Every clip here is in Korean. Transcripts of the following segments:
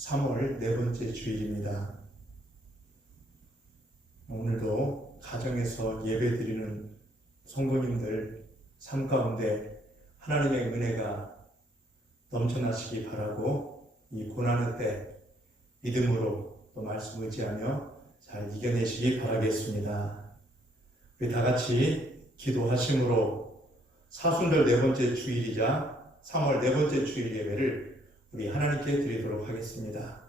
3월 네 번째 주일입니다. 오늘도 가정에서 예배드리는 성도님들 삶 가운데 하나님의 은혜가 넘쳐나시기 바라고, 이 고난의 때 믿음으로 또 말씀 의지하며 잘 이겨내시기 바라겠습니다. 우리 다 같이 기도하심으로 사순절 네 번째 주일이자 3월 네 번째 주일 예배를 우리 하나님께 드리도록 하겠습니다.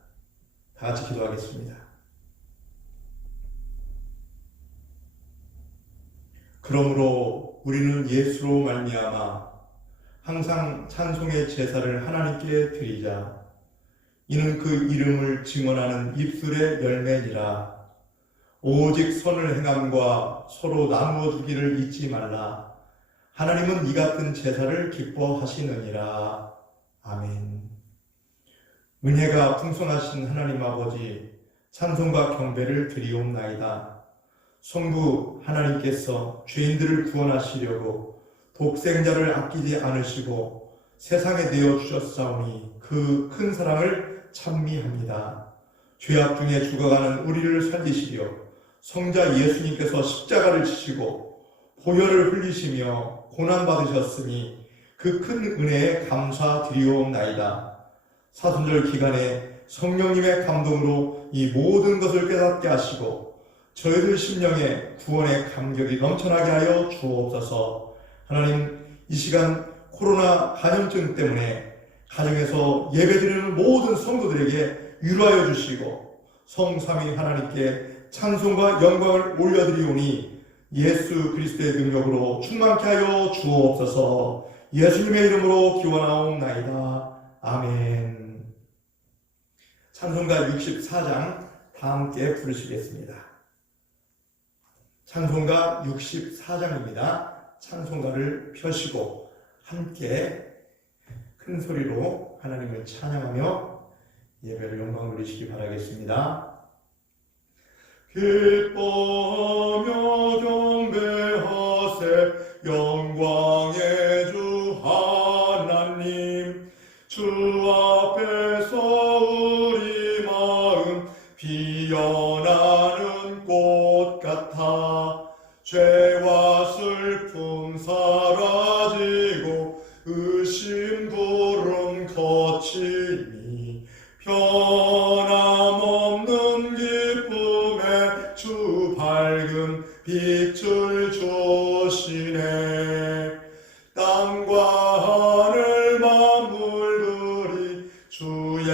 다 같이 기도하겠습니다. 그러므로 우리는 예수로 말미암아 항상 찬송의 제사를 하나님께 드리자. 이는 그 이름을 증언하는 입술의 열매니라. 오직 선을 행함과 서로 나누어 주기를 잊지 말라. 하나님은 이 같은 제사를 기뻐하시느니라. 아멘. 은혜가 풍성하신 하나님 아버지, 찬송과 경배를 드리옵나이다. 성부 하나님께서 죄인들을 구원하시려고 독생자를 아끼지 않으시고 세상에 내어주셨사오니 그 큰 사랑을 찬미합니다. 죄악 중에 죽어가는 우리를 살리시려 성자 예수님께서 십자가를 지시고 보혈을 흘리시며 고난받으셨으니 그 큰 은혜에 감사드리옵나이다. 사순절 기간에 성령님의 감동으로 이 모든 것을 깨닫게 하시고 저희들 심령에 구원의 감격이 넘쳐나게 하여 주옵소서. 하나님, 이 시간 코로나 감염증 때문에 가정에서 예배드리는 모든 성도들에게 위로하여 주시고 성삼위 하나님께 찬송과 영광을 올려드리오니 예수 그리스도의 능력으로 충만케 하여 주옵소서. 예수님의 이름으로 기원하옵나이다. 아멘. 찬송가 64장 다 함께 부르시겠습니다. 찬송가 64장입니다. 찬송가를 펴시고 함께 큰 소리로 하나님을 찬양하며 예배를 영광 누리시기 바라겠습니다. 기뻐하며 경배하세 영광의 주 하나님. 주 앞에서 우리 마음 피어나는 꽃 같아. 죄와 슬픔 사라지고 의심 구름 거치니 변함없는 기쁨에 주 밝은 빛을 주시네. 땅과 하늘 만물들이 주의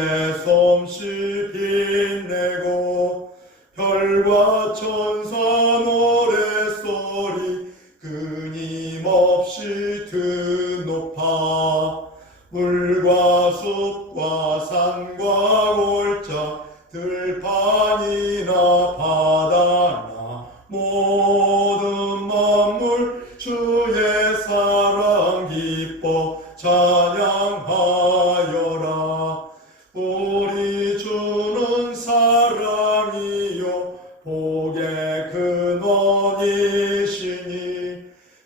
솜씨 빛내고 별과 천사 노랫소리 끊임없이 드높아. 물과 숲과 산과 골짜 들판이나 바다나 모든 만물 주의 사랑 기뻐 찬양하여라. 우리 주는 사랑이요 복의 근원이시니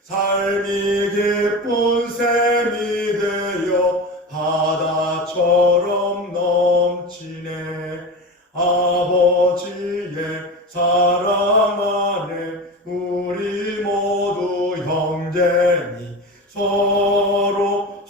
삶이 기쁜 샘이 되어 바다처럼 넘치네. 아버지의 사랑 안에 우리 모두 형제니 서로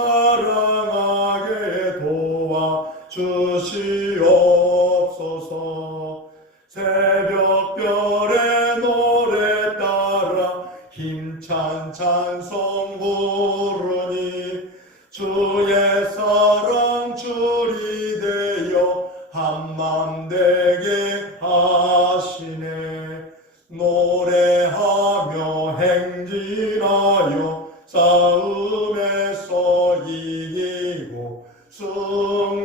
사랑하게 도와주시옵소서. 새벽별의 노래 따라 힘찬 찬송 부르니 주의 사랑 줄이 되어 한맘 되게 하시네. 노래하며 행진하여 싸움에서 이기고 승전가를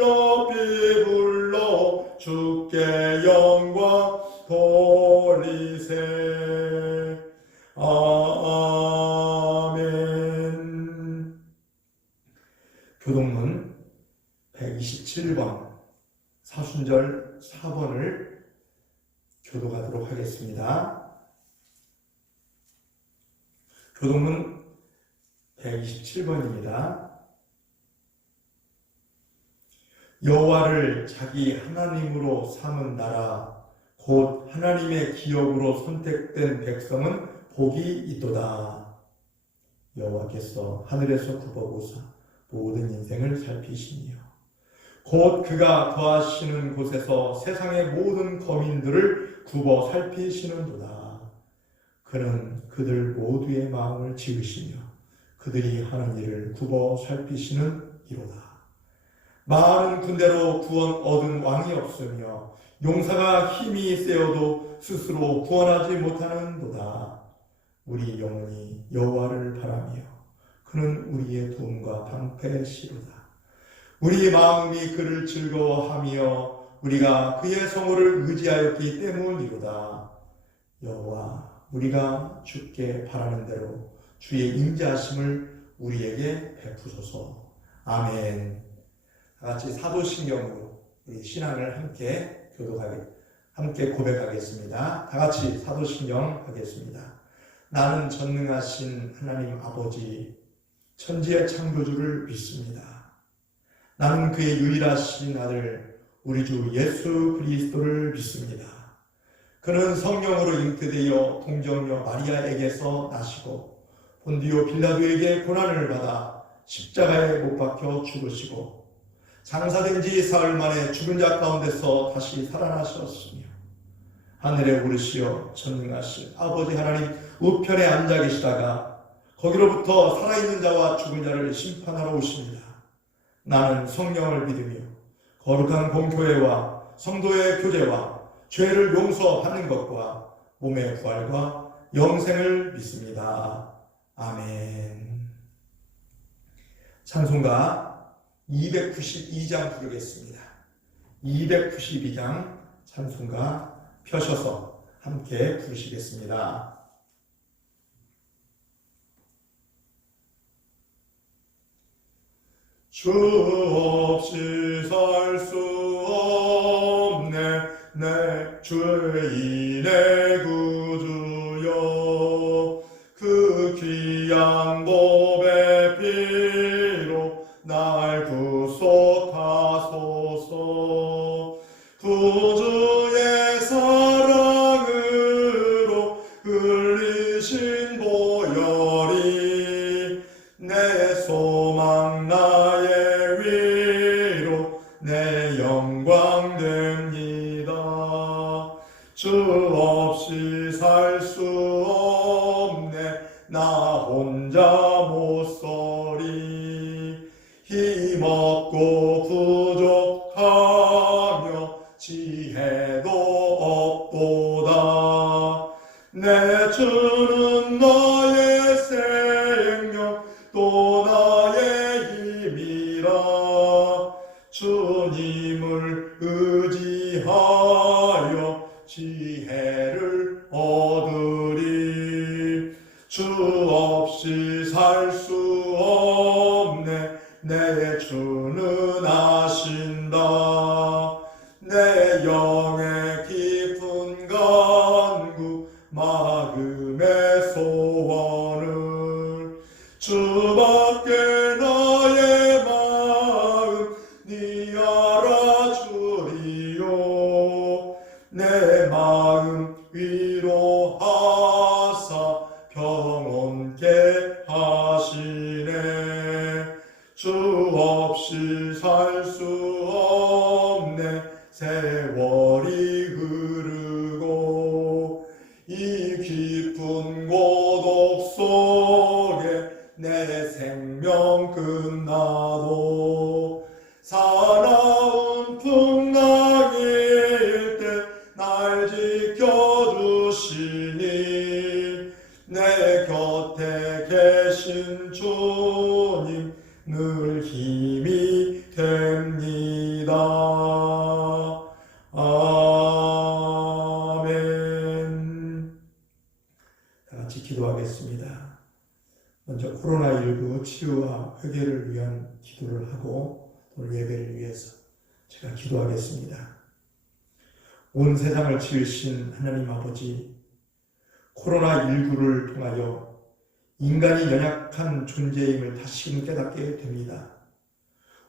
높이 불러 주께 영광 돌리세. 아멘. 교동문 127번 사순절 4번을 교독하도록 하겠습니다. 교동문 127번입니다. 여호와를 자기 하나님으로 삼은 나라 곧 하나님의 기업으로 선택된 백성은 복이 있도다. 여호와께서 하늘에서 굽어보사 모든 인생을 살피시니요 곧 그가 거하시는 곳에서 세상의 모든 거민들을 굽어 살피시는도다. 그는 그들 모두의 마음을 지으시며 그들이 하는 일을 굽어 살피시는 이로다. 많은 군대로 구원 얻은 왕이 없으며 용사가 힘이 세어도 스스로 구원하지 못하는도다. 우리 영혼이 여호와를 바라며 그는 우리의 도움과 방패시로다. 우리 마음이 그를 즐거워하며 우리가 그의 성호를 의지하였기 때문이로다. 여호와, 우리가 주께 바라는 대로 주의 인자하심을 우리에게 베푸소서. 아멘. 다 같이 사도신경으로 우리 신앙을 함께 고백하겠습니다. 다 같이 사도신경 하겠습니다. 나는 전능하신 하나님 아버지 천지의 창조주를 믿습니다. 나는 그의 유일하신 아들 우리 주 예수 그리스도를 믿습니다. 그는 성령으로 잉태되어 동정녀 마리아에게서 나시고 본디오 빌라도에게 고난을 받아 십자가에 못 박혀 죽으시고 장사된 지 사흘 만에 죽은 자 가운데서 다시 살아나셨으며 하늘에 오르시어 전능하신 아버지 하나님 우편에 앉아 계시다가 거기로부터 살아있는 자와 죽은 자를 심판하러 오십니다. 나는 성령을 믿으며 거룩한 공교회와 성도의 교제와 죄를 용서받는 것과 몸의 부활과 영생을 믿습니다. 아멘. 찬송가 292장 부르겠습니다. 292장 찬송가 펴셔서 함께 부르시겠습니다. 주 없이 살 수 없네 내 죄인의 구주여 그 귀한 보배 피로 날 구속하소서. 구주의 사랑으로 흘리신 보혈이 내 소망 나의 위로 내 영광 됩니다. 주 없이 살 수 없네 나 혼자 못 서리. 힘없고 부족하며 지혜도 없도다. 내 주는 나의 생명 또 나의 힘이라. 주님을 의지하여 지혜를 얻으리. 주 없이 살 수 없네 내 주는 아신다. 내 영의 깊은 간구 마음의 소원을 주밖에 나의 마음 니 알아주리요. 내 마음 위로하사 평온케 하시네. 주 없이 살 수 없네 세월이 흐르고 이 깊은 고독 속에 내 생명 끝나도 사나운 풍랑일 때 날 지켜주시니 내 곁에 계신 주님 늘 힘이 됩니다. 아멘. 다 같이 기도하겠습니다. 먼저 코로나19 치유와 회개를 위한 기도를 하고 오늘 예배를 위해서 제가 기도하겠습니다. 온 세상을 지으신 하나님 아버지, 코로나19를 통하여 인간이 연약한 존재임을 다시금 깨닫게 됩니다.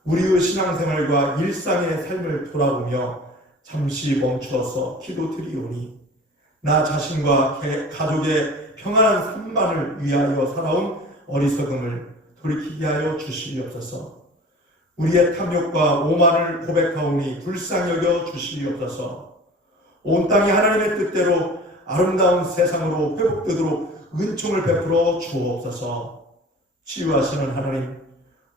우리의 신앙생활과 일상의 삶을 돌아보며 잠시 멈추어서 기도드리오니 나 자신과 가족의 평안한 삶만을 위하여 살아온 어리석음을 돌이키게 하여 주시옵소서. 우리의 탐욕과 오만을 고백하오니 불쌍히 여겨 주시옵소서. 온 땅이 하나님의 뜻대로 아름다운 세상으로 회복되도록 은총을 베풀어 주옵소서. 치유하시는 하나님,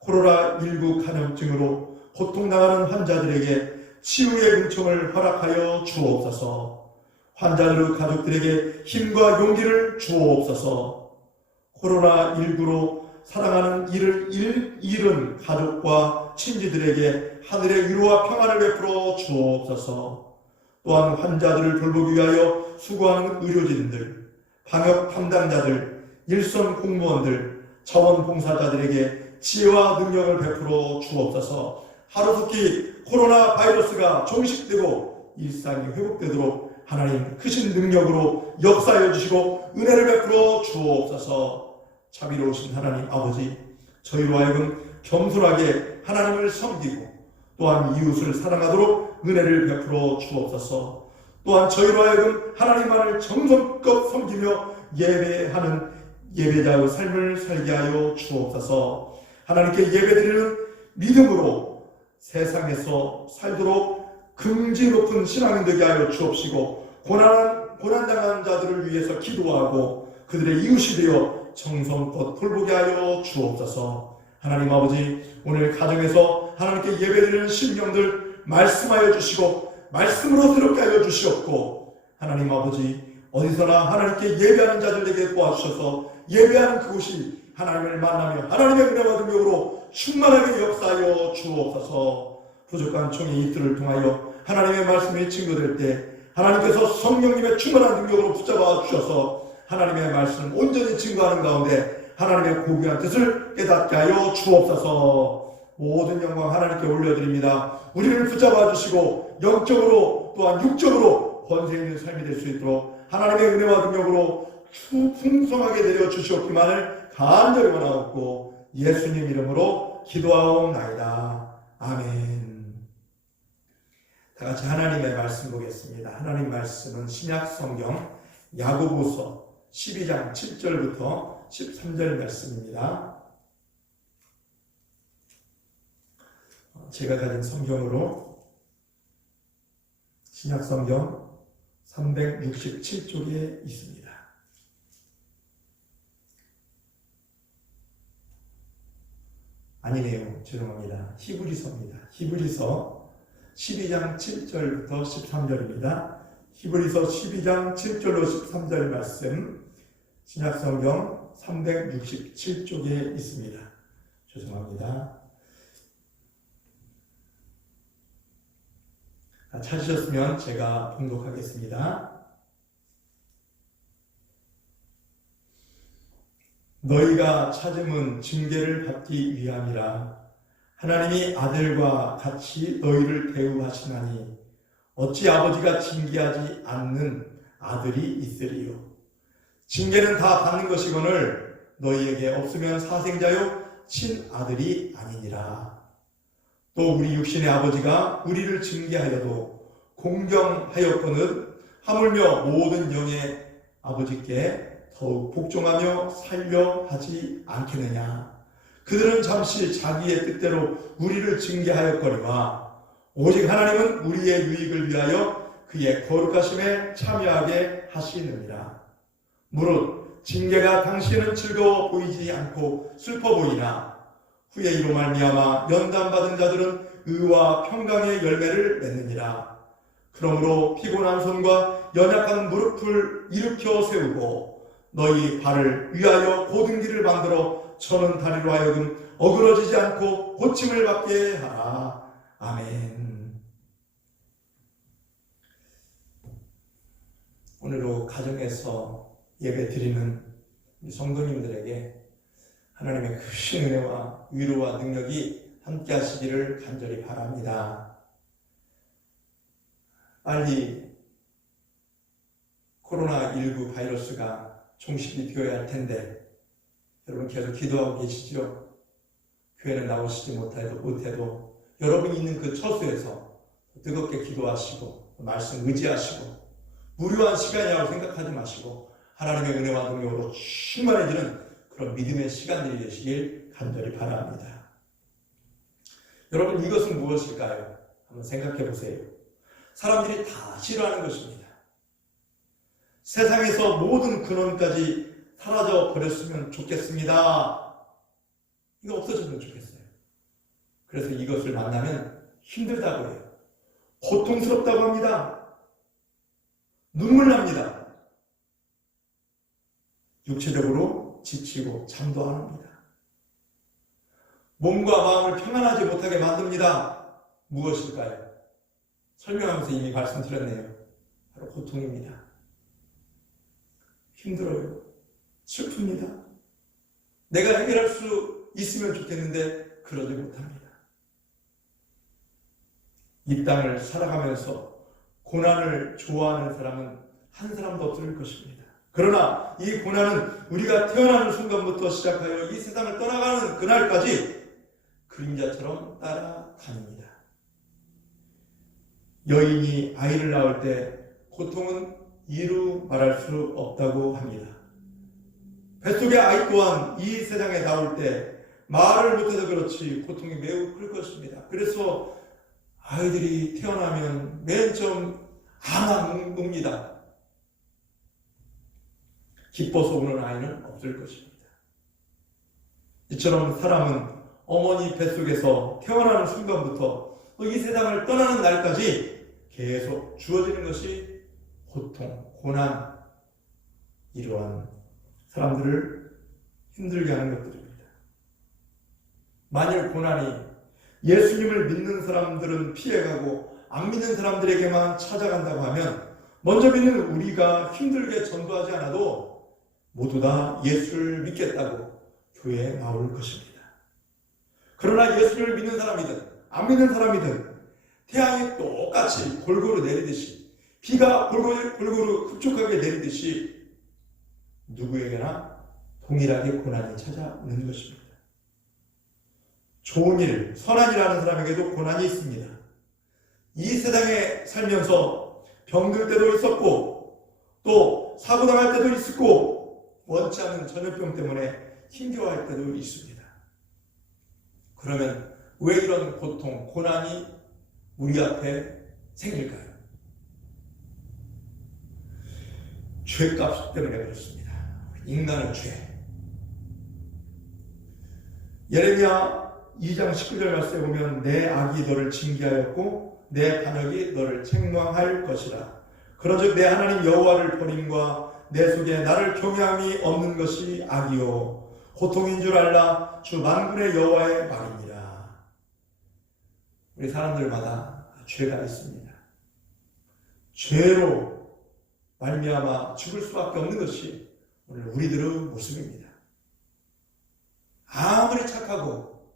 코로나19 감염증으로 고통당하는 환자들에게 치유의 은총을 허락하여 주옵소서. 환자들의 가족들에게 힘과 용기를 주옵소서. 코로나19로 사랑하는 이를 잃은 가족과 친지들에게 하늘의 위로와 평안을 베풀어 주옵소서. 또한 환자들을 돌보기 위하여 수고하는 의료진들, 방역 담당자들, 일선 공무원들, 자원봉사자들에게 지혜와 능력을 베풀어 주옵소서. 하루속히 코로나 바이러스가 종식되고 일상이 회복되도록 하나님 크신 능력으로 역사하여 주시고 은혜를 베풀어 주옵소서. 자비로우신 하나님 아버지, 저희로 하여금 겸손하게 하나님을 섬기고 또한 이웃을 사랑하도록 은혜를 베풀어 주옵소서. 또한 저희로 하여금 하나님만을 정성껏 섬기며 예배하는 예배자의 삶을 살게 하여 주옵소서. 하나님께 예배드리는 믿음으로 세상에서 살도록 긍지 높은 신앙이 되게 하여 주옵시고 고난당한 자들을 위해서 기도하고 그들의 이웃이 되어 정성껏 돌보게 하여 주옵소서. 하나님 아버지, 오늘 가정에서 하나님께 예배드리는 심령들 말씀하여 주시고 말씀으로 새롭게 하여 주시옵고, 하나님 아버지 어디서나 하나님께 예배하는 자들에게 도와주셔서 예배하는 그곳이 하나님을 만나며 하나님의 은혜와 능력으로 충만하게 역사하여 주옵소서. 부족한 종의 입술을 통하여 하나님의 말씀이 증거될 때 하나님께서 성령님의 충만한 능력으로 붙잡아 주셔서 하나님의 말씀을 온전히 증거하는 가운데 하나님의 고귀한 뜻을 깨닫게 하여 주옵소서. 모든 영광 하나님께 올려드립니다. 우리를 붙잡아 주시고 영적으로 또한 육적으로 권세 있는 삶이 될 수 있도록 하나님의 은혜와 능력으로 풍성하게 내려 주시옵기만을 간절히 원하옵고 예수님 이름으로 기도하옵나이다. 아멘. 다 같이 하나님의 말씀 보겠습니다. 하나님 말씀은 신약 성경 야고보서 12장 7절부터 13절 말씀입니다. 제가 가진 성경으로 신약 성경 367쪽에 있습니다. 아니네요. 죄송합니다. 히브리서입니다. 히브리서 12장 7절부터 13절입니다. 히브리서 12장 7절로 13절 말씀 신약성경 367쪽에 있습니다. 죄송합니다. 찾으셨으면 제가 봉독하겠습니다. 너희가 찾음은 징계를 받기 위함이라. 하나님이 아들과 같이 너희를 대우하시나니 어찌 아버지가 징계하지 않는 아들이 있으리요. 징계는 다 받는 것이거늘 너희에게 없으면 사생자요 친아들이 아니니라. 또 우리 육신의 아버지가 우리를 징계하여도 공경하였거늘 하물며 모든 영의 아버지께 더욱 복종하며 살려 하지 않겠느냐. 그들은 잠시 자기의 뜻대로 우리를 징계하였거니와 오직 하나님은 우리의 유익을 위하여 그의 거룩하심에 참여하게 하시느니라. 무릇 징계가 당시에는 즐거워 보이지 않고 슬퍼 보이나 후에 이로 말미암아 연단받은 자들은 의와 평강의 열매를 맺느니라. 그러므로 피곤한 손과 연약한 무릎을 일으켜 세우고 너희 발을 위하여 고든 길을 만들어 저는 다리로 하여금 어그러지지 않고 고침을 받게 하라. 아멘. 오늘도 가정에서 예배 드리는 성도님들에게 하나님의 크신 은혜와 위로와 능력이 함께 하시기를 간절히 바랍니다. 빨리 코로나19 바이러스가 종식이 되어야 할 텐데 여러분 계속 기도하고 계시죠? 교회는 나오시지 못해도 여러분이 있는 그 처소에서 뜨겁게 기도하시고 말씀 의지하시고 무료한 시간이라고 생각하지 마시고 하나님의 은혜와 능력으로 충만해지는 그런 믿음의 시간들이 되시길 간절히 바랍니다. 여러분, 이것은 무엇일까요? 한번 생각해 보세요. 사람들이 다 싫어하는 것입니다. 세상에서 모든 근원까지 사라져 버렸으면 좋겠습니다. 이거 없어졌으면 좋겠어요. 그래서 이것을 만나면 힘들다고 해요. 고통스럽다고 합니다. 눈물 납니다. 육체적으로 지치고 잠도 안 옵니다. 몸과 마음을 평안하지 못하게 만듭니다. 무엇일까요? 설명하면서 이미 말씀드렸네요. 바로 고통입니다. 힘들어요. 슬픕니다. 내가 해결할 수 있으면 좋겠는데 그러지 못합니다. 이 땅을 살아가면서 고난을 좋아하는 사람은 한 사람도 없을 것입니다. 그러나 이 고난은 우리가 태어나는 순간부터 시작하여 이 세상을 떠나가는 그날까지 그림자처럼 따라다닙니다. 여인이 아이를 낳을 때 고통은 이루 말할 수 없다고 합니다. 뱃속의 아이 또한 이 세상에 나올 때 말을 못해서 그렇지 고통이 매우 클 것입니다. 그래서 아이들이 태어나면 맨 처음 아만 웁니다. 기뻐서 우는 아이는 없을 것입니다. 이처럼 사람은 어머니 뱃속에서 태어나는 순간부터 이 세상을 떠나는 날까지 계속 주어지는 것이 고통, 고난, 이러한 사람들을 힘들게 하는 것들입니다. 만일 고난이 예수님을 믿는 사람들은 피해가고 안 믿는 사람들에게만 찾아간다고 하면 먼저 믿는 우리가 힘들게 전도하지 않아도 모두 다 예수를 믿겠다고 교회에 나올 것입니다. 그러나 예수를 믿는 사람이든 안 믿는 사람이든 태양이 똑같이 골고루 내리듯이 비가 골고루 흡족하게 내리듯이 누구에게나 동일하게 고난이 찾아오는 것입니다. 좋은 일, 선한 일 하는 사람에게도 고난이 있습니다. 이 세상에 살면서 병들 때도 있었고 또 사고 당할 때도 있었고 원치 않는 전염병 때문에 힘겨워할 때도 있습니다. 그러면 왜 이런 고통, 고난이 우리 앞에 생길까요? 죄값 때문에 그렇습니다. 인간의 죄. 예레미야 2장 19절 말씀에 보면 내 악이 너를 징계하였고 내 반역이 너를 책망할 것이라. 그러즉 내 하나님 여호와를 버림과 내 속에 나를 경외함이 없는 것이 악이요 고통인 줄 알라. 주 만군의 여호와의 말입니다. 우리 사람들마다 죄가 있습니다. 죄로 말미암아 죽을 수밖에 없는 것이 오늘 우리들의 모습입니다. 아무리 착하고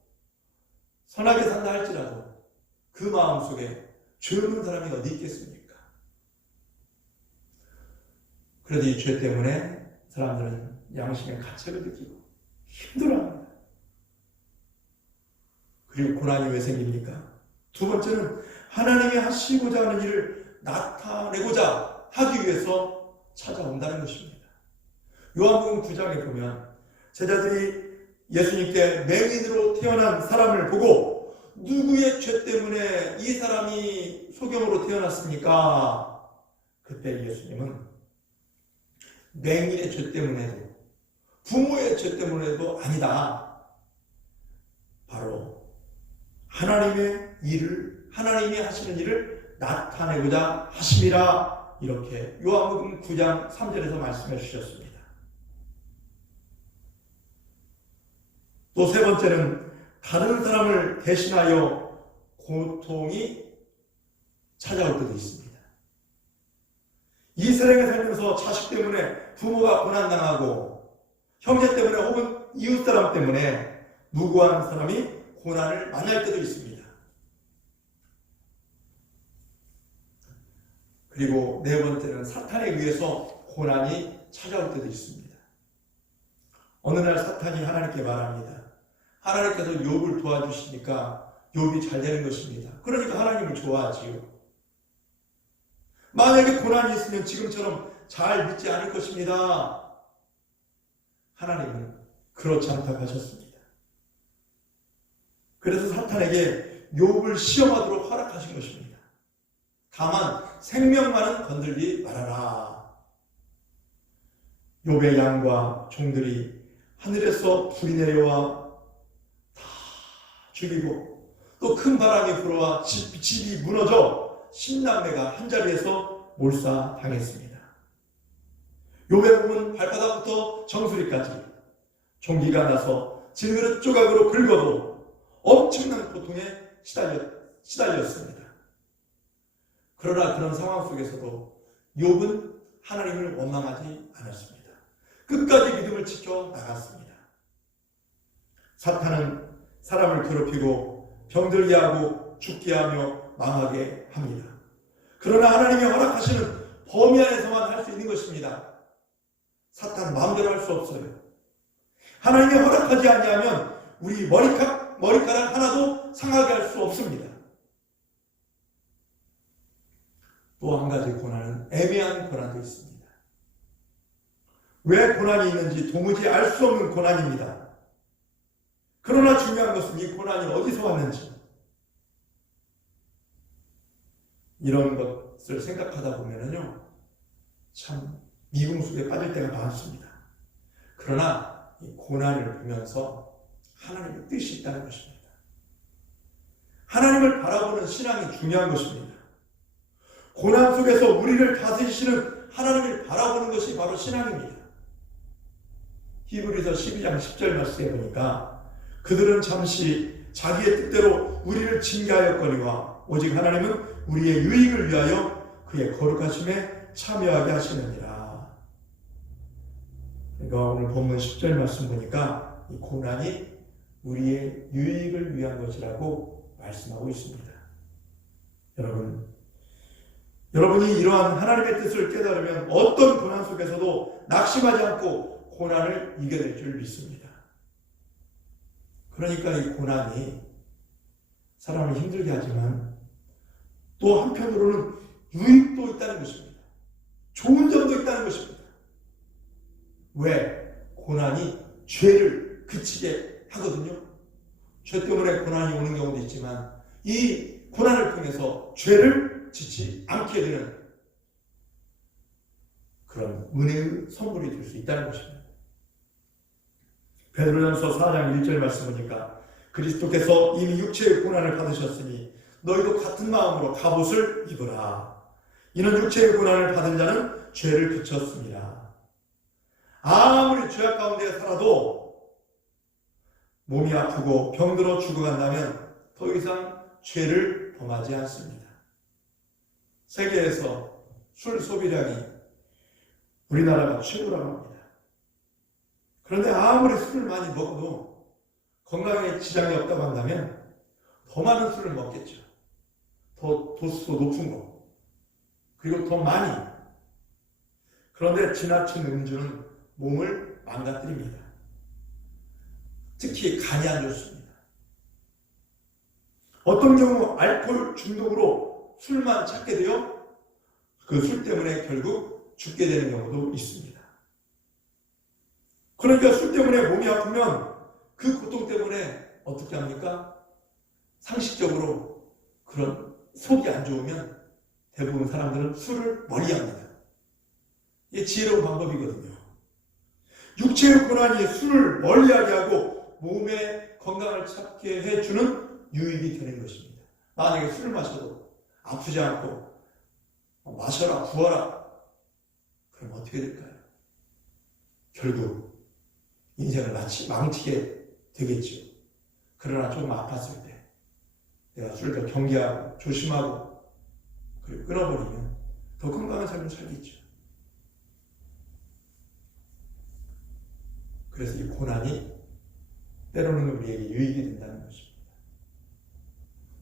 선하게 산다 할지라도 그 마음속에 죄 없는 사람이 어디 있겠습니까? 그래도 이 죄 때문에 사람들은 양심의 가책을 느끼고 힘들어합니다. 그리고 고난이 왜 생깁니까? 두 번째는 하나님이 하시고자 하는 일을 나타내고자 하기 위해서 찾아온다는 것입니다. 요한복음 9장에 보면 제자들이 예수님께 맹인으로 태어난 사람을 보고 누구의 죄 때문에 이 사람이 소경으로 태어났습니까? 그때 예수님은 맹인의 죄 때문에도 부모의 죄 때문에도 아니다. 바로 하나님이 하시는 일을 나타내고자 하심이라. 이렇게 요한복음 9장 3절에서 말씀해 주셨습니다. 또 세 번째는 다른 사람을 대신하여 고통이 찾아올 때도 있습니다. 이 세상에 살면서 자식 때문에 부모가 고난당하고 형제 때문에 혹은 이웃사람 때문에 무고한 사람이 고난을 만날 때도 있습니다. 그리고 네 번째는 사탄에 의해서 고난이 찾아올 때도 있습니다. 어느 날 사탄이 하나님께 말합니다. 하나님께서 욥을 도와주시니까 욥이 잘 되는 것입니다. 그러니까 하나님을 좋아하지요. 만약에 고난이 있으면 지금처럼 잘 믿지 않을 것입니다. 하나님은 그렇지 않다고 하셨습니다. 그래서 사탄에게 욥을 시험하도록 허락하신 것입니다. 다만 생명만은 건들지 말아라. 욥의 양과 종들이 하늘에서 불이 내려와 다 죽이고 또 큰 바람이 불어와 집이 무너져 10남매가 한자리에서 몰사당했습니다. 욥의 몸은 발바닥부터 정수리까지 종기가 나서 질그릇 조각으로 긁어도 엄청난 고통에 시달렸습니다. 그러나 그런 상황 속에서도 욥은 하나님을 원망하지 않았습니다. 끝까지 믿음을 지켜 나갔습니다. 사탄은 사람을 괴롭히고 병들게 하고 죽게 하며 망하게 합니다. 그러나 하나님이 허락하시는 범위 안에서만 할 수 있는 것입니다. 사탄 마음대로 할 수 없어요. 하나님이 허락하지 아니하면 우리 머리카락 하나도 상하게 할 수 없습니다. 또 한 가지 고난은 애매한 고난도 있습니다. 왜 고난이 있는지 도무지 알 수 없는 고난입니다. 그러나 중요한 것은 이 고난이 어디서 왔는지, 이런 것을 생각하다 보면요, 참 미궁속에 빠질 때가 많습니다. 그러나 이 고난을 보면서 하나님의 뜻이 있다는 것입니다. 하나님을 바라보는 신앙이 중요한 것입니다. 고난 속에서 우리를 다스리시는 하나님을 바라보는 것이 바로 신앙입니다. 히브리서 12장 10절 말씀에 보니까 그들은 잠시 자기의 뜻대로 우리를 징계하였거니와 오직 하나님은 우리의 유익을 위하여 그의 거룩하심에 참여하게 하시느니라. 그러니까 오늘 본문 10절 말씀 보니까 이 고난이 우리의 유익을 위한 것이라고 말씀하고 있습니다. 여러분이 이러한 하나님의 뜻을 깨달으면 어떤 고난 속에서도 낙심하지 않고 고난을 이겨낼 줄 믿습니다. 그러니까 이 고난이 사람을 힘들게 하지만 또 한편으로는 유익도 있다는 것입니다. 좋은 점도 있다는 것입니다. 왜? 고난이 죄를 그치게 하거든요. 죄 때문에 고난이 오는 경우도 있지만 이 고난을 통해서 죄를 짓지 않게 되는 그런 은혜의 선물이 될 수 있다는 것입니다. 베드로전서 4장 1절 말씀 보니까 그리스도께서 이미 육체의 고난을 받으셨으니 너희도 같은 마음으로 갑옷을 입으라. 이는 육체의 고난을 받은 자는 죄를 그쳤습니다. 아무리 죄악 가운데 살아도 몸이 아프고 병들어 죽어간다면 더 이상 죄를 범하지 않습니다. 세계에서 술 소비량이 우리나라가 최고라고 합니다. 그런데 아무리 술을 많이 먹어도 건강에 지장이 없다고 한다면 더 많은 술을 먹겠죠. 더 도수도 높은 거. 그리고 더 많이. 그런데 지나친 음주는 몸을 망가뜨립니다. 특히 간이 안 좋습니다. 어떤 경우 알코올 중독으로 술만 찾게 되어 그 술 때문에 결국 죽게 되는 경우도 있습니다. 그러니까 술 때문에 몸이 아프면 그 고통 때문에 어떻게 합니까? 상식적으로 그런 속이 안 좋으면 대부분 사람들은 술을 멀리합니다. 이게 지혜로운 방법이거든요. 육체의 고난이 술을 멀리하게 하고 몸의 건강을 찾게 해주는 유익이 되는 것입니다. 만약에 술을 마셔도 아프지 않고 마셔라 부어라 그럼 어떻게 될까요? 결국 인생을 망치게 되겠죠. 그러나 조금 아팠을 때 내가 술을 더 경계하고 조심하고 그리고 끊어버리면 더 건강한 삶을 살겠죠. 그래서 이 고난이 때로는 우리에게 유익이 된다는 것입니다.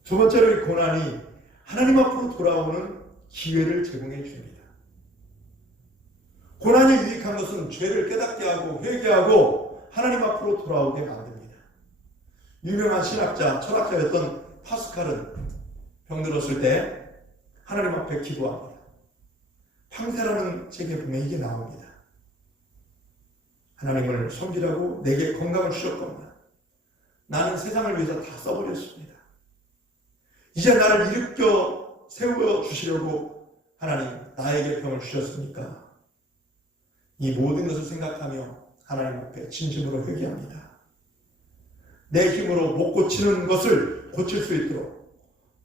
두 번째로 이 고난이 하나님 앞으로 돌아오는 기회를 제공해 줍니다. 고난이 유익한 것은 죄를 깨닫게 하고 회개하고 하나님 앞으로 돌아오게 만듭니다. 유명한 신학자, 철학자였던 파스칼은 병들었을 때 하나님 앞에 기도합니다. 팡세라는 책에 보면 이게 나옵니다. 하나님을 섬기라고 내게 건강을 주셨건만 나는 세상을 위해서 다 써버렸습니다. 이제 나를 일으켜 세워 주시려고 하나님 나에게 병을 주셨으니까 이 모든 것을 생각하며 하나님 앞에 진심으로 회개합니다. 내 힘으로 못 고치는 것을 고칠 수 있도록,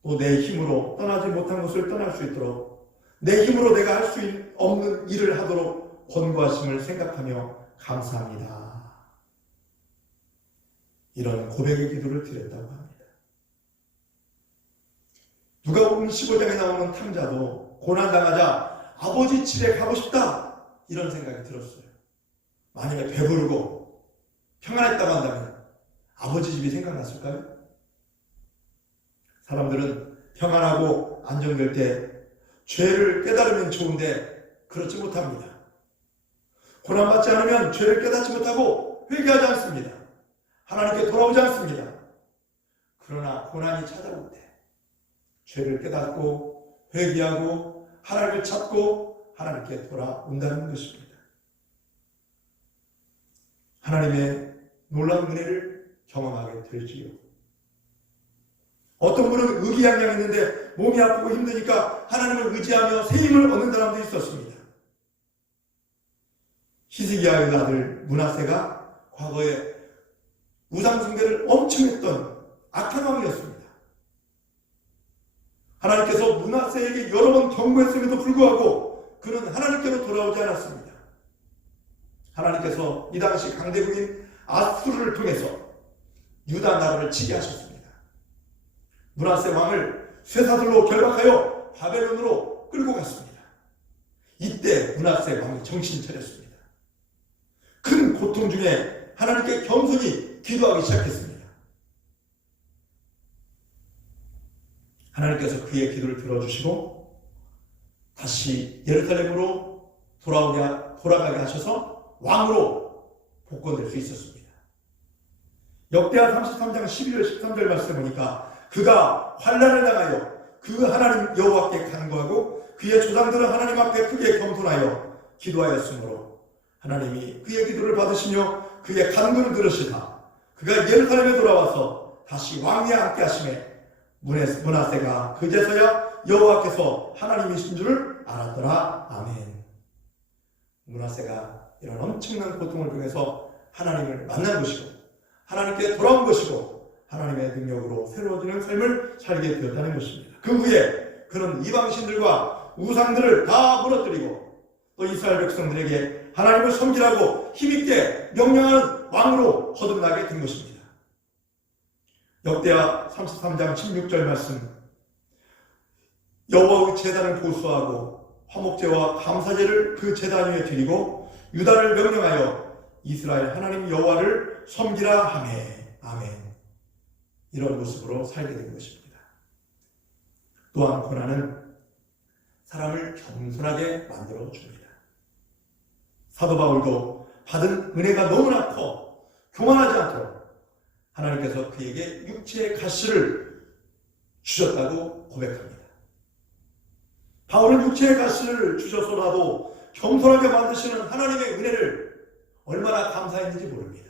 또 내 힘으로 떠나지 못한 것을 떠날 수 있도록, 내 힘으로 내가 할 수 없는 일을 하도록 권고하심을 생각하며 감사합니다. 이런 고백의 기도를 드렸다고 합니다. 누가복음 15장에 나오는 탕자도 고난당하자 아버지 집에 가고 싶다 이런 생각이 들었어요. 만약에 배부르고 평안했다고 한다면 아버지 집이 생각났을까요? 사람들은 평안하고 안정될 때 죄를 깨달으면 좋은데 그렇지 못합니다. 고난받지 않으면 죄를 깨닫지 못하고 회개하지 않습니다. 하나님께 돌아오지 않습니다. 그러나 고난이 찾아올 때 죄를 깨닫고 회개하고 하나님을 찾고 하나님께 돌아온다는 것입니다. 하나님의 놀라운 은혜를 경험하게 될지요. 어떤 분은 의기양양했는데 몸이 아프고 힘드니까 하나님을 의지하며 새 힘을 얻는 사람도 있었습니다. 히스기야의 아들 므낫세가 과거에 우상숭배를 엄청 했던 악한 왕이었습니다. 하나님께서 므낫세에게 여러 번 경고했음에도 불구하고 그는 하나님께로 돌아오지 않았습니다. 하나님께서 이 당시 강대국인 아수르를 통해서 유다 나라를 치게 하셨습니다. 므낫세 왕을 쇠사슬로 결박하여 바벨론으로 끌고 갔습니다. 이때 므낫세 왕이 정신 차렸습니다. 큰 고통 중에 하나님께 겸손히 기도하기 시작했습니다. 하나님께서 그의 기도를 들어주시고 다시 예루살렘으로 돌아가게 하셔서 왕으로 복권될 수 있었습니다. 역대하 33장 11절 13절 말씀 보니까 그가 환난을 당하여 그 하나님 여호와께 간구하고 그의 조상들은 하나님 앞에 크게 겸손하여 기도하였으므로 하나님이 그의 기도를 받으시며 그의 간구를 들으시다. 그가 예루살렘에 돌아와서 다시 왕위에 앉게 하심에 므낫세가 그제서야 여호와께서 하나님이신 줄을 알았더라. 아멘. 므낫세가 이런 엄청난 고통을 통해서 하나님을 만난 것이고 하나님께 돌아온 것이고 하나님의 능력으로 새로워지는 삶을 살게 되었다는 것입니다. 그 후에 그는 이방신들과 우상들을 다 무너뜨리고 또 이스라엘 백성들에게 하나님을 섬기라고 힘있게 명령하는 왕으로 거듭나게 된 것입니다. 역대하 33장 16절 말씀 여호와의 제단을 보수하고 화목제와 감사제를 그 제단 위에 드리고 유다를 명령하여 이스라엘 하나님 여호와를 섬기라 하매 아멘. 이런 모습으로 살게 된 것입니다. 또한 고난은 사람을 겸손하게 만들어 줍니다. 사도 바울도 받은 은혜가 너무나 커 교만하지 않도록 하나님께서 그에게 육체의 가시를 주셨다고 고백합니다. 바울은 육체의 가시를 주셔서라도 겸손하게 만드시는 하나님의 은혜를 얼마나 감사했는지 모릅니다.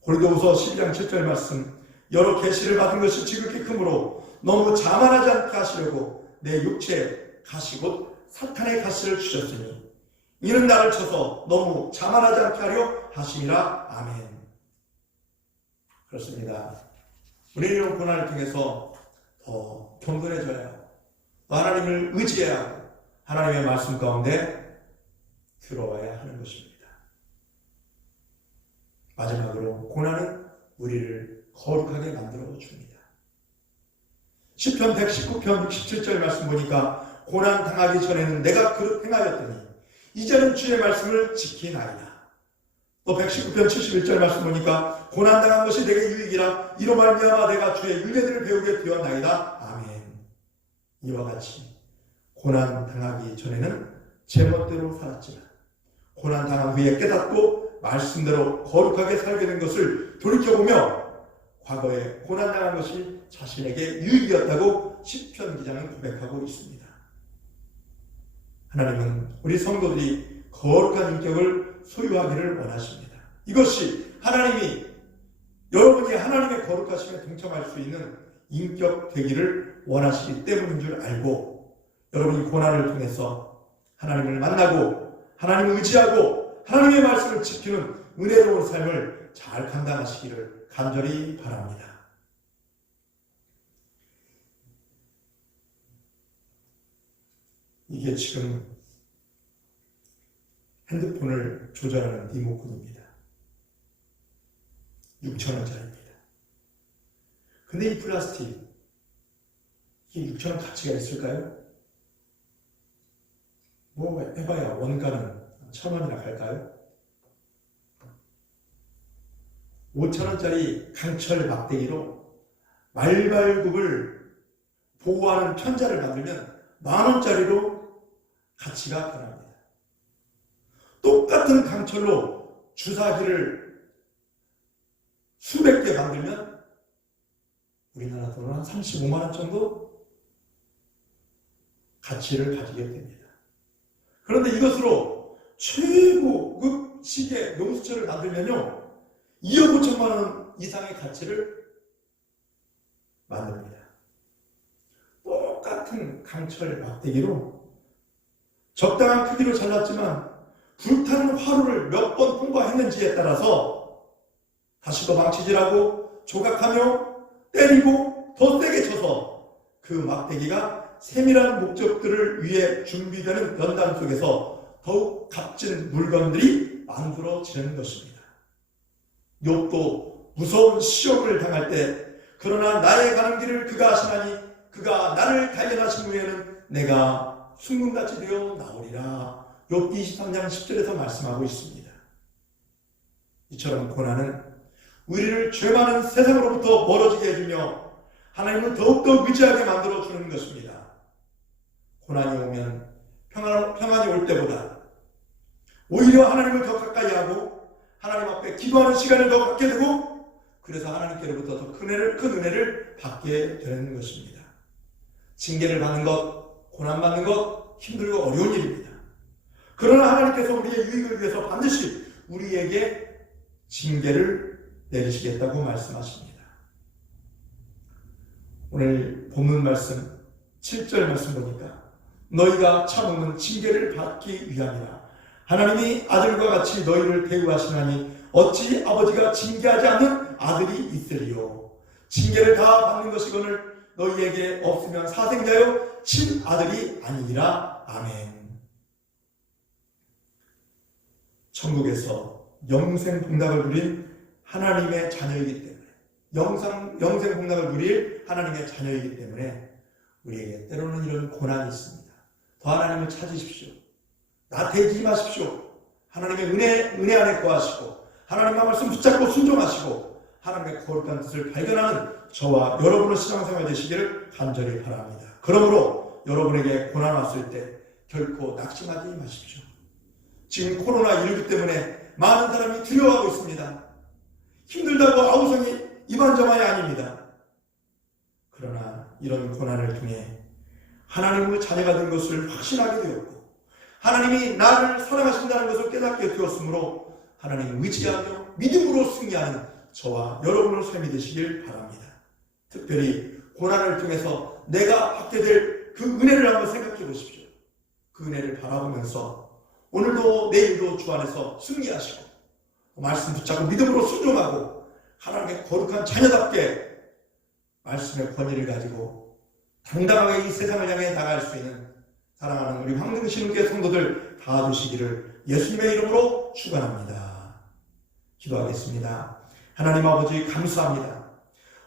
고린도후서 12장 7절 말씀 여러 계시를 받은 것이 지극히 크므로 너무 자만하지 않게 하시려고 내 육체에 가시 곧 사탄의 가시를 주셨으니 이는 나를 쳐서 너무 자만하지 않게 하려 하심이라. 아멘. 그렇습니다. 우리는 고난을 통해서 더 겸손해져야 하고 또 하나님을 의지해야 하고 하나님의 말씀 가운데 들어와야 하는 것입니다. 마지막으로 고난은 우리를 거룩하게 만들어 줍니다. 시편 119편 67절 말씀 보니까 고난 당하기 전에는 내가 그릇 행하였더니 이제는 주의 말씀을 지키나이다. 또 119편 71절 말씀 보니까 고난 당한 것이 내게 유익이라 이로 말미암아 내가 주의 윤례들을 배우게 되었나이다. 아멘. 이와 같이 고난 당하기 전에는 제멋대로 살았지만 고난 당한 후에 깨닫고 말씀대로 거룩하게 살게 된 것을 돌이켜보며 과거에 고난당한 것이 자신에게 유익이었다고 시편 기자는 고백하고 있습니다. 하나님은 우리 성도들이 거룩한 인격을 소유하기를 원하십니다. 이것이 여러분이 하나님의 거룩하심에 동참할 수 있는 인격 되기를 원하시기 때문인 줄 알고 여러분이 고난을 통해서 하나님을 만나고 하나님을 의지하고 하나님의 말씀을 지키는 은혜로운 삶을 잘 감당하시기를 간절히 바랍니다. 이게 지금 핸드폰을 조절하는 리모컨입니다. 6,000원짜리입니다. 근데 이 플라스틱, 이게 6,000원 가치가 있을까요? 뭐 해봐야 원가는 1,000원이나 갈까요? 5,000원짜리 강철 막대기로 말발굽을 보호하는 편자를 만들면 10,000원짜리로 가치가 변합니다. 똑같은 강철로 주사기를 수백 개 만들면 우리나라 돈으로 한 35만 원 정도 가치를 가지게 됩니다. 그런데 이것으로 최고급 시계 용수철을 만들면요 2억 5천만 원 이상의 가치를 만듭니다. 똑같은 강철 막대기로 적당한 크기로 잘랐지만 불타는 화로를 몇 번 통과했는지에 따라서 다시 더 망치질하고 조각하며 때리고 더 세게 쳐서 그 막대기가 세밀한 목적들을 위해 준비되는 연단 속에서 더욱 값진 물건들이 만들어지는 것입니다. 욥도 무서운 시험을 당할 때 그러나 나의 가는 길을 그가 아시나니 그가 나를 단련하신 후에는 내가 순금같이 되어 나오리라. 욥기 23장 10절에서 말씀하고 있습니다. 이처럼 고난은 우리를 죄 많은 세상으로부터 멀어지게 해주며 하나님을 더욱더 의지하게 만들어주는 것입니다. 고난이 오면 평안이 올 때보다 오히려 하나님을 더 가까이 하고 하나님 앞에 기도하는 시간을 더 갖게 되고 그래서 하나님께로부터 더 큰 은혜를 받게 되는 것입니다. 징계를 받는 것, 고난받는 것 힘들고 어려운 일입니다. 그러나 하나님께서 우리의 유익을 위해서 반드시 우리에게 징계를 내리시겠다고 말씀하십니다. 오늘 본문 말씀 7절 말씀 보니까 너희가 참음은 징계를 받기 위함이라. 하나님이 아들과 같이 너희를 대우하시나니 어찌 아버지가 징계하지 않는 아들이 있으리요. 징계를 다 받는 것이거늘 너희에게 없으면 사생자여 친아들이 아니니라. 아멘. 천국에서 영생복락을 누린 하나님의 자녀이기 때문에 영생복락을 누릴 하나님의 자녀이기 때문에 우리에게 때로는 이런 고난이 있습니다. 더 하나님을 찾으십시오. 나태해지지 마십시오. 하나님의 은혜 안에 거하시고 하나님의 말씀 붙잡고 순종하시고 하나님의 거룩한 뜻을 발견하는 저와 여러분의 신앙생활 되시기를 간절히 바랍니다. 그러므로 여러분에게 고난 왔을 때 결코 낙심하지 마십시오. 지금 코로나19 때문에 많은 사람이 두려워하고 있습니다. 힘들다고 아우성이 이만저만이 아닙니다. 그러나 이런 고난을 통해 하나님의 자녀가 된 것을 확신하게 되었고 하나님이 나를 사랑하신다는 것을 깨닫게 되었으므로 하나님을 의지하며 믿음으로 승리하는 저와 여러분의 삶이 되시길 바랍니다. 특별히 고난을 통해서 내가 받게 될 그 은혜를 한번 생각해 보십시오. 그 은혜를 바라보면서 오늘도 내일도 주 안에서 승리하시고 말씀 붙잡고 믿음으로 순종하고 하나님의 거룩한 자녀답게 말씀의 권위를 가지고 당당하게 이 세상을 향해 나갈 수 있는 사랑하는 우리 황등신께 성도들 다 되시기를 예수님의 이름으로 축원합니다. 기도하겠습니다. 하나님 아버지 감사합니다.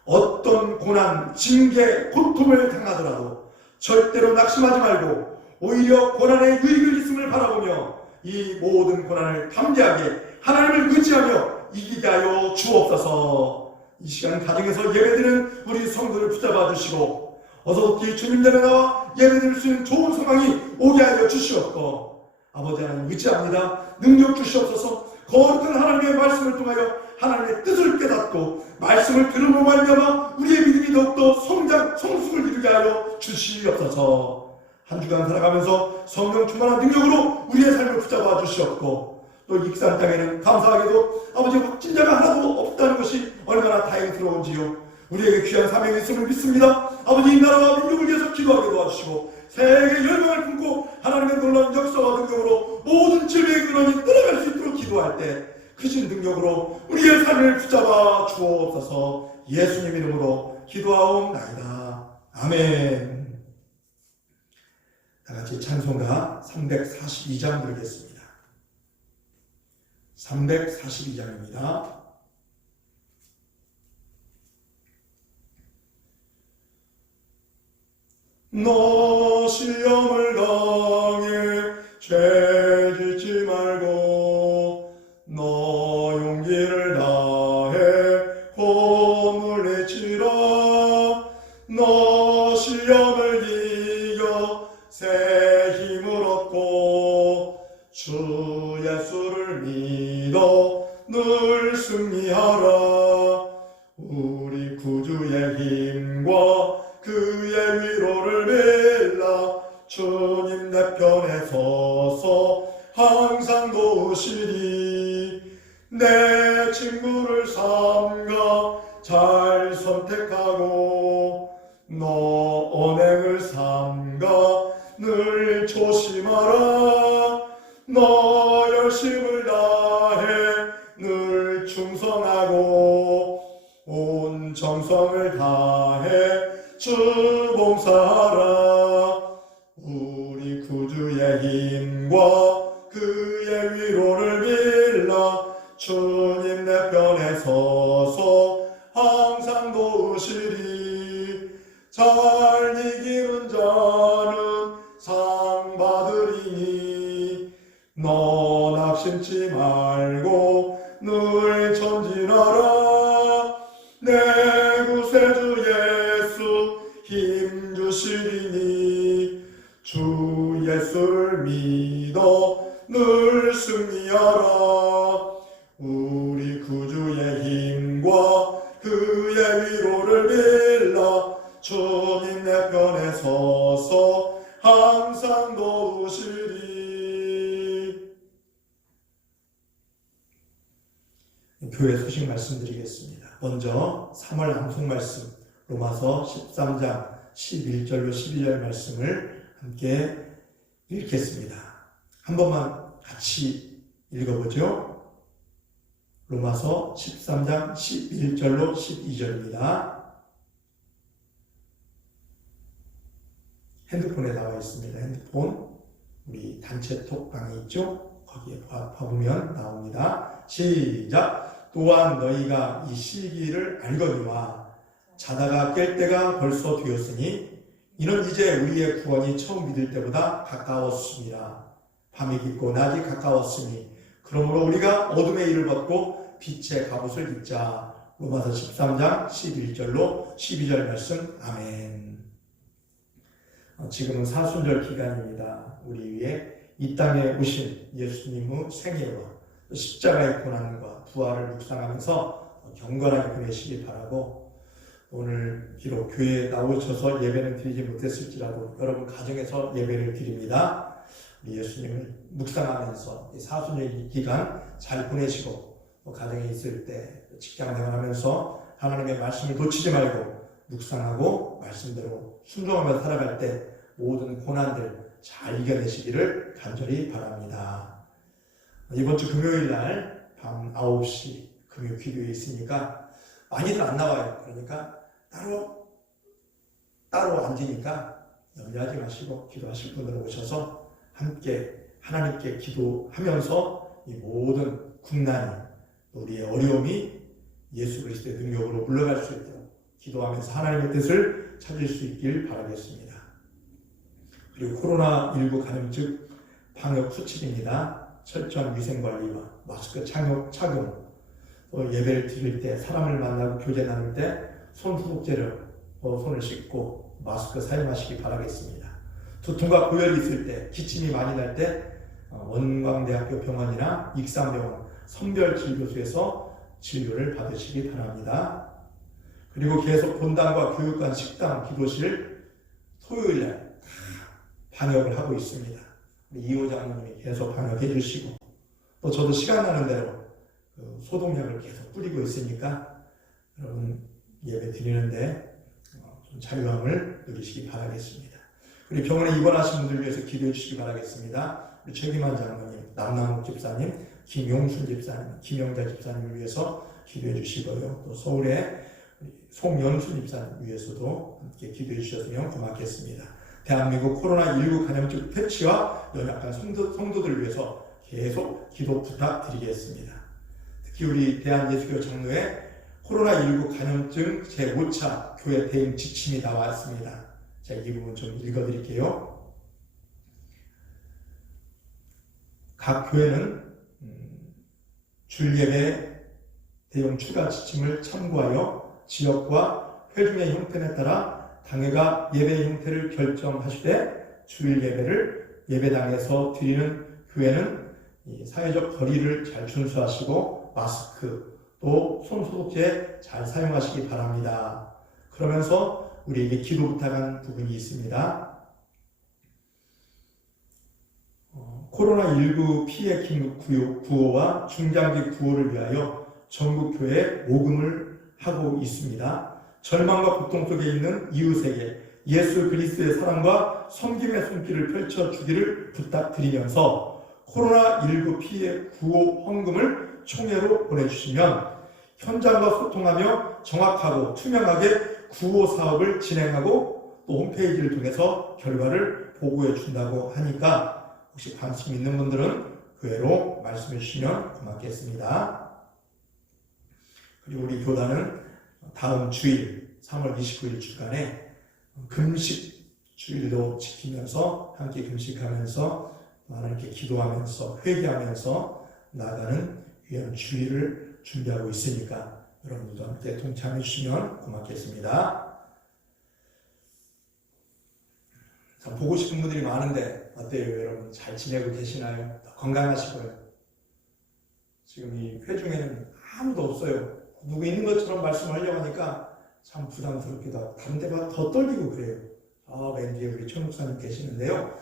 어떤 고난, 징계, 고통을 당하더라도 절대로 낙심하지 말고 오히려 고난의 유익을 있음을 바라보며 이 모든 고난을 담대하게 하나님을 의지하며 이기게 하여 주옵소서. 이 시간 가정에서 예배드리는 우리 성도를 붙잡아 주시고 어서오기 주님 전에 나와 예배드릴 수 있는 좋은 상황이 오게 하여 주시옵고 아버지 하나님 의지합니다. 능력 주시옵소서. 거룩한 하나님의 말씀을 통하여 하나님의 뜻을 깨닫고 말씀을 들음으로 말미암아 우리의 믿음이 더욱더 성숙을 이루게 하여 주시옵소서. 한 주간 살아가면서 성령 충만한 능력으로 우리의 삶을 붙잡아 주시옵고, 또 익산 땅에는 감사하게도 아버지 확진자가 하나도 없다는 것이 얼마나 다행스러운지요. 우리에게 귀한 사명이 있음을 믿습니다. 아버지, 이 나라와 민족을 위해서 기도하게 도와주시고 세계 열망을 품고 하나님의 놀라운 역사와 능력으로 모든 질병의 근원이 떠나갈 수 있도록 기도할 때 크신 능력으로 우리의 삶을 붙잡아 주옵소서. 예수님 이름으로 기도하옵나이다. 아멘. 다같이 찬송가 342장 부르겠습니다. 342장입니다. 너 시험을 당해 죄 짓지 말고 너 용기를 다해 콧물 내치라. 너 시험을 이겨 새 힘을 얻고 주 예수를 믿어 늘 승리하라. 우리 구주의 힘과 그의 위로를 빌라. 주님 내 편에 서서 항상 도우시리. 내 친구를 삼가 잘 선택하고 너 언행을 삼가 늘 조심하라. 너 열심을 다해 늘 충성하고 온 정성을 다해 주 봉사하라. 우리 구주의 힘과 그의 위로를 빌라. 주님 내 편에 서서 항상 도우시리. 잘 이기는 자는 상 받으리니 너 낙심치 말고 늘 전진하라. 내 구세주 예수 힘 주시리니 주 예수를 믿어 늘 승리하라. 우리 구주의 힘과 그의 위로를 빌라. 주님 내 편에 서서 항상 도우시리. 교회 소식 말씀드리겠습니다. 먼저 3월 암송 말씀 로마서 13장 11절로 12절 말씀을 함께 읽겠습니다. 한 번만 같이 읽어보죠. 로마서 13장 11절로 12절입니다. 핸드폰에 나와 있습니다. 핸드폰 우리 단체 톡방에 있죠? 거기에 봐보면 나옵니다. 시작! 또한 너희가 이 시기를 알거니와 자다가 깰 때가 벌써 되었으니 이는 이제 우리의 구원이 처음 믿을 때보다 가까웠습니다. 밤이 깊고 낮이 가까웠으니 그러므로 우리가 어둠의 일을 벗고 빛의 갑옷을 입자. 로마서 13장 11절로 12절 말씀. 아멘. 지금은 사순절 기간입니다. 우리 위에 이 땅에 오신 예수님의 생애와 십자가의 고난과 부활을 묵상하면서 경건하게 보내시길 바라고, 오늘 비록 교회에 나오셔서 예배는 드리지 못했을지라도 여러분 가정에서 예배를 드립니다. 우리 예수님을 묵상하면서 이 사순절 기간 잘 보내시고, 또 가정에 있을 때 직장 생활하면서 하나님의 말씀을 놓치지 말고 묵상하고 말씀대로 순종하며 살아갈 때 모든 고난들 잘 이겨내시기를 간절히 바랍니다. 이번 주 금요일 날 밤 9시 금요 기도에 있으니까 많이들 안 나와요. 그러니까 따로 앉으니까 염려하지 마시고 기도하실 분들 오셔서 함께 하나님께 기도하면서 이 모든 국난이, 우리의 어려움이 예수 그리스도의 능력으로 물러갈 수 있도록 기도하면서 하나님의 뜻을 찾을 수 있길 바라겠습니다. 그리고 코로나19 감염증 방역 수칙입니다. 철저한 위생관리와 마스크 착용, 또 예배를 드릴 때, 사람을 만나고 교제 나눌 때 손 소독제로 손을 씻고 마스크 사용하시기 바라겠습니다. 두통과 고열이 있을 때, 기침이 많이 날 때 원광대학교 병원이나 익산병원, 선별진료소에서 진료를 받으시기 바랍니다. 그리고 계속 본당과 교육관, 식당, 기도실 토요일날 방역을 하고 있습니다. 이호 장로님이 계속 방역해 주시고 또 저도 시간 나는 대로 소독약을 계속 뿌리고 있으니까 여러분 예배 드리는데 좀 자유함을 누리시기 바라겠습니다. 우리 병원에 입원하신 분들 위해서 기도해 주시기 바라겠습니다. 우리 최기만 장로님, 남남욱 집사님, 김용순 집사님, 김영자 집사님을 위해서 기도해 주시고요. 또 서울의 송연순 집사님 위해서도 함께 기도해 주셨으면 고맙겠습니다. 대한민국 코로나19 감염증 퇴치와 연약한 성도들을 위해서 계속 기도 부탁드리겠습니다. 특히 우리 대한예수교 장로회 코로나19 감염증 제5차 교회 대응 지침이 나왔습니다. 제가 이 부분 좀 읽어드릴게요. 각 교회는 주일예배 대응 추가 지침을 참고하여 지역과 회중의 형편에 따라 당회가 예배 형태를 결정하시되 주일 예배를 예배당에서 드리는 교회는 사회적 거리를 잘 준수하시고 마스크 또 손소독제 잘 사용하시기 바랍니다. 그러면서 우리에게 기도 부탁한 부분이 있습니다. 코로나19 피해 긴급 구호와 중장기 구호를 위하여 전국 교회에 모금을 하고 있습니다. 절망과 고통 속에 있는 이웃에게 예수 그리스도의 사랑과 섬김의 손길을 펼쳐주기를 부탁드리면서 코로나19 피해 구호 헌금을 총회로 보내주시면 현장과 소통하며 정확하고 투명하게 구호 사업을 진행하고 또 홈페이지를 통해서 결과를 보고해 준다고 하니까 혹시 관심 있는 분들은 교회로 말씀해 주시면 고맙겠습니다. 그리고 우리 교단은 다음 주일 3월 29일 주간에 금식 주일도 지키면서 함께 금식하면서 하나님께 기도하면서 회개하면서 나가는 귀한 주일을 준비하고 있으니까 여러분들도 함께 동참해 주시면 고맙겠습니다. 참 보고 싶은 분들이 많은데 어때요 여러분? 잘 지내고 계시나요? 건강하시고요. 지금 이 회중에는 아무도 없어요. 누구 있는 것처럼 말씀하려고 하니까 참 부담스럽기도 하고 다른 데보다 더 떨리고 그래요. 맨 뒤에 우리 최 목사님 계시는데요.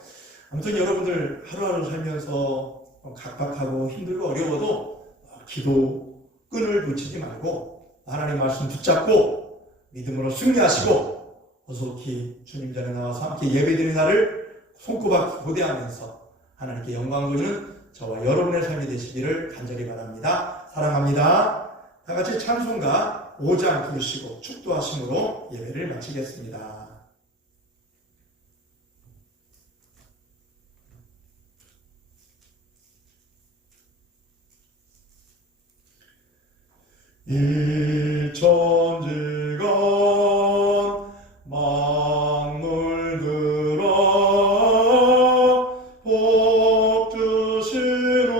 아무튼 여러분들 하루하루 살면서 각박하고 힘들고 어려워도 기도 끈을 놓치지 말고 하나님 말씀 붙잡고 믿음으로 승리하시고 어속히 주님 전에 나와서 함께 예배드리는 날을 손꼽아 고대하면서 하나님께 영광 돌리는 저와 여러분의 삶이 되시기를 간절히 바랍니다. 사랑합니다. 다 같이 찬송가 5장 부르시고 축도하심으로 예배를 마치겠습니다. 일천지간 만물 들어 복 주시는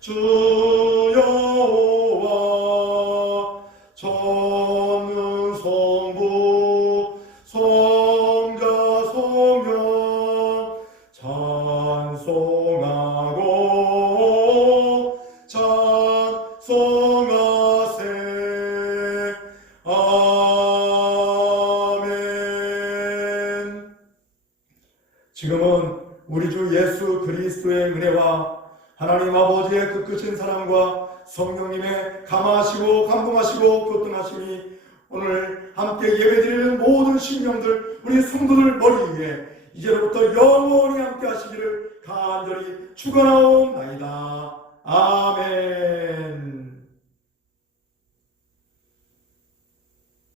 주 여호와 전능 성부 성자 성령 찬송하고 찬송하세 아멘. 지금은 우리 주 예수 그리스도의 은혜와 하나님 아버지의 그 크신 사랑과 성령님의 감화하시고 감동하시고 교통하심이 오늘 함께 예배드리는 모든 신령들 우리 성도들 머리 위에 이제로부터 영원히 함께 하시기를 간절히 축원하옵나이다. 아멘.